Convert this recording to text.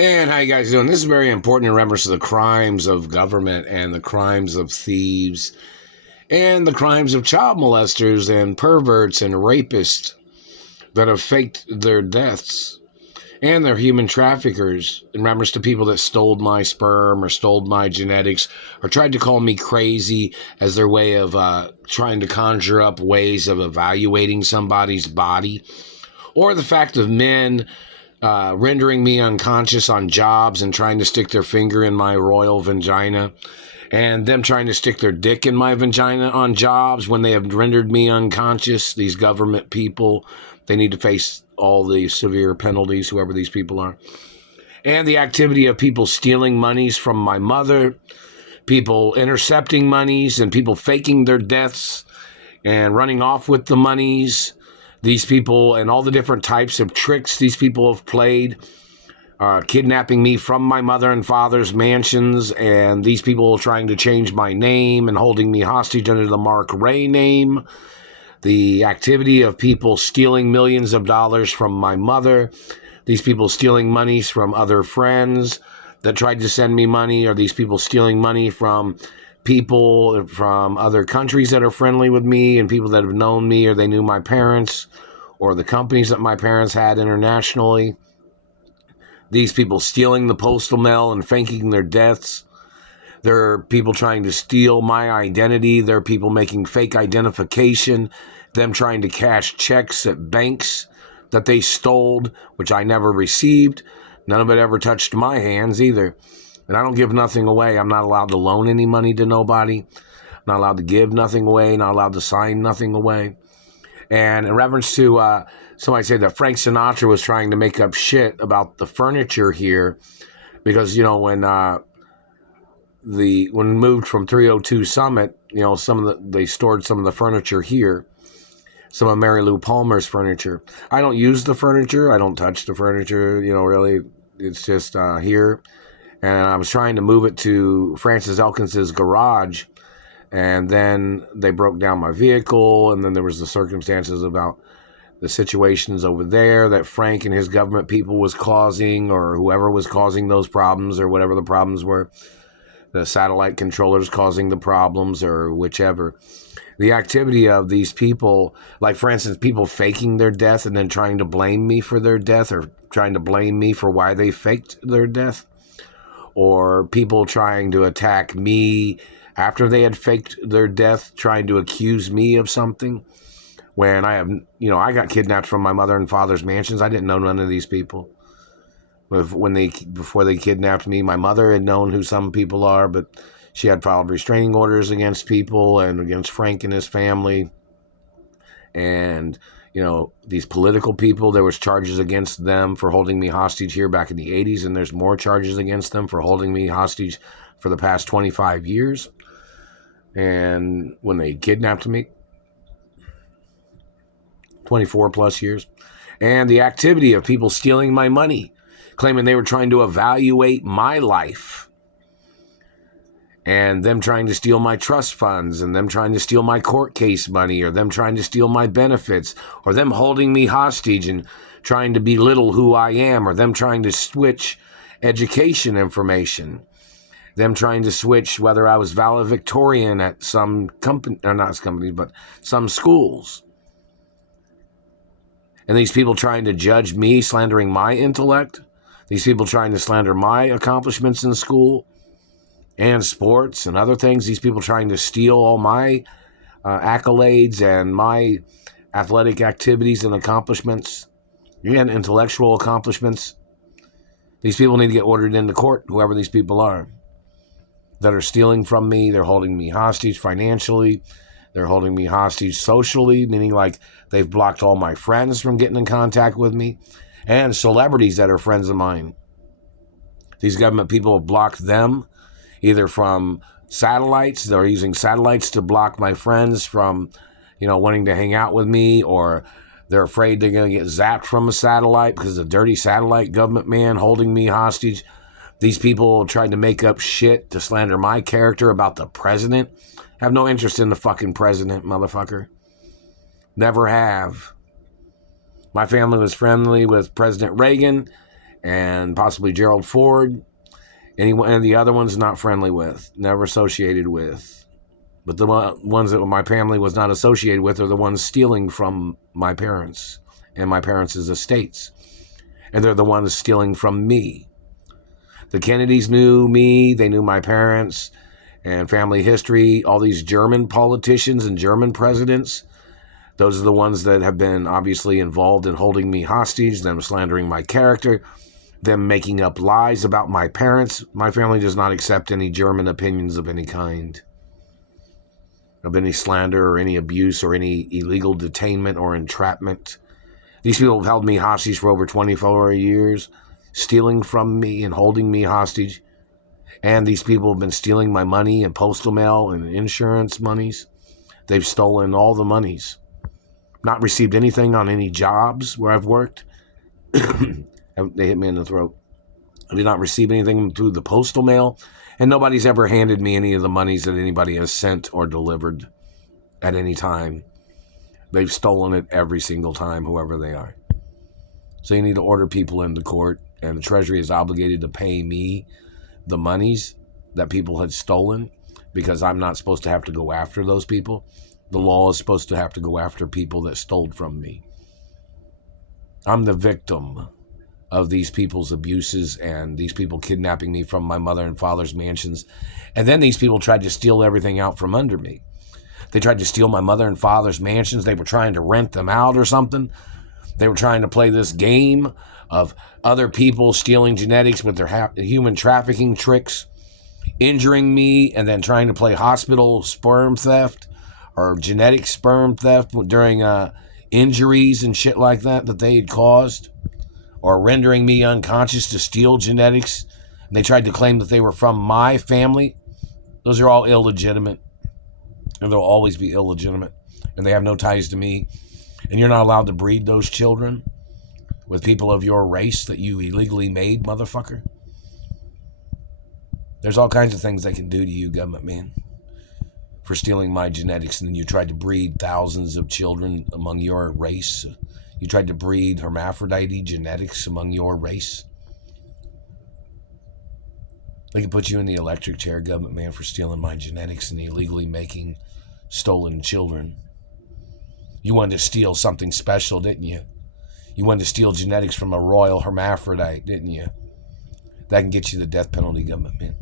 And how you guys doing? This is very important in reference to the crimes of government and the crimes of thieves and the crimes of child molesters and perverts and rapists that have faked their deaths and their human traffickers in reference to people that stole my sperm or stole my genetics or tried to call me crazy as their way of trying to conjure up ways of evaluating somebody's body, or the fact of men rendering me unconscious on jobs and trying to stick their finger in my royal vagina, and them trying to stick their dick in my vagina on jobs when they have rendered me unconscious. These government people, they need to face all the severe penalties, whoever these people are. And the activity of people stealing monies from my mother, people intercepting monies, and people faking their deaths and running off with the monies. These people and all the different types of tricks these people have played, kidnapping me from my mother and father's mansions, and these people trying to change my name and holding me hostage under the Mark Ray name. The activity of people stealing millions of dollars from my mother, these people stealing monies from other friends that tried to send me money, or these people stealing money from people from other countries that are friendly with me and people that have known me or they knew my parents or the companies that my parents had internationally. These people stealing the postal mail and faking their deaths. There are people trying to steal my identity. There are people making fake identification, them trying to cash checks at banks that they stole, which I never received. None of it ever touched my hands either. And I don't give nothing away. I'm not allowed to loan any money to nobody. I'm not allowed to give nothing away. Not allowed to sign nothing away. And in reference to somebody say that Frank Sinatra was trying to make up shit about the furniture here, because when moved from 302 Summit, they stored some of the furniture here, some of Mary Lou Palmer's furniture. I don't use the furniture. I don't touch the furniture. Really, it's just here. And I was trying to move it to Francis Elkins's garage, and then they broke down my vehicle, and then there was the circumstances about the situations over there that Frank and his government people was causing, or whoever was causing those problems, or whatever the problems were, the satellite controllers causing the problems, or whichever. The activity of these people, like for instance, people faking their death and then trying to blame me for their death, or trying to blame me for why they faked their death. Or people trying to attack me after they had faked their death, trying to accuse me of something. When I I got kidnapped from my mother and father's mansions. I didn't know none of these people. Before they kidnapped me, my mother had known who some people are, but she had filed restraining orders against people and against Frank and his family. And these political people, there was charges against them for holding me hostage here back in the 80s, and there's more charges against them for holding me hostage for the past 25 years. And when they kidnapped me, 24 plus years. And the activity of people stealing my money, claiming they were trying to evaluate my life, and them trying to steal my trust funds, and them trying to steal my court case money, or them trying to steal my benefits, or them holding me hostage and trying to belittle who I am, or them trying to switch education information, them trying to switch whether I was valedictorian at some company, or not companies, but some schools. And these people trying to judge me, slandering my intellect. These people trying to slander my accomplishments in school and sports and other things. These people trying to steal all my accolades and my athletic activities and accomplishments and intellectual accomplishments. These people need to get ordered into court, whoever these people are, that are stealing from me. They're holding me hostage financially. They're holding me hostage socially, meaning like they've blocked all my friends from getting in contact with me, and celebrities that are friends of mine. These government people have blocked them, either from satellites. They're using satellites to block my friends from, wanting to hang out with me, or they're afraid they're going to get zapped from a satellite because of a dirty satellite government man holding me hostage. These people tried to make up shit to slander my character about the president. Have no interest in the fucking president, motherfucker. Never have. My family was friendly with President Reagan, and possibly Gerald Ford. Anyone, and the other ones not friendly with, never associated with. But the ones that my family was not associated with are the ones stealing from my parents and my parents' estates. And they're the ones stealing from me. The Kennedys knew me, they knew my parents and family history. All these German politicians and German presidents, those are the ones that have been obviously involved in holding me hostage, them slandering my character, them making up lies about my parents. My family does not accept any German opinions of any kind, of any slander or any abuse or any illegal detainment or entrapment. These people have held me hostage for over 24 years, stealing from me and holding me hostage. And these people have been stealing my money and postal mail and insurance monies. They've stolen all the monies. Not received anything on any jobs where I've worked. They hit me in the throat. I did not receive anything through the postal mail. And nobody's ever handed me any of the monies that anybody has sent or delivered at any time. They've stolen it every single time, whoever they are. So you need to order people into court, and the Treasury is obligated to pay me the monies that people had stolen, because I'm not supposed to have to go after those people. The law is supposed to have to go after people that stole from me. I'm the victim of these people's abuses and these people kidnapping me from my mother and father's mansions. And then these people tried to steal everything out from under me. They tried to steal my mother and father's mansions. They were trying to rent them out or something. They were trying to play this game of other people stealing genetics with their human trafficking tricks, injuring me, and then trying to play hospital sperm theft or genetic sperm theft during injuries and shit like that they had caused, or rendering me unconscious to steal genetics. And they tried to claim that they were from my family. Those are all illegitimate, and they'll always be illegitimate, and they have no ties to me. And you're not allowed to breed those children with people of your race that you illegally made, motherfucker. There's all kinds of things they can do to you, government man, for stealing my genetics. And then you tried to breed thousands of children among your race. You tried to breed hermaphrodite genetics among your race. They can put you in the electric chair, government man, for stealing my genetics and illegally making stolen children. You wanted to steal something special, didn't you? You wanted to steal genetics from a royal hermaphrodite, didn't you? That can get you the death penalty, government man.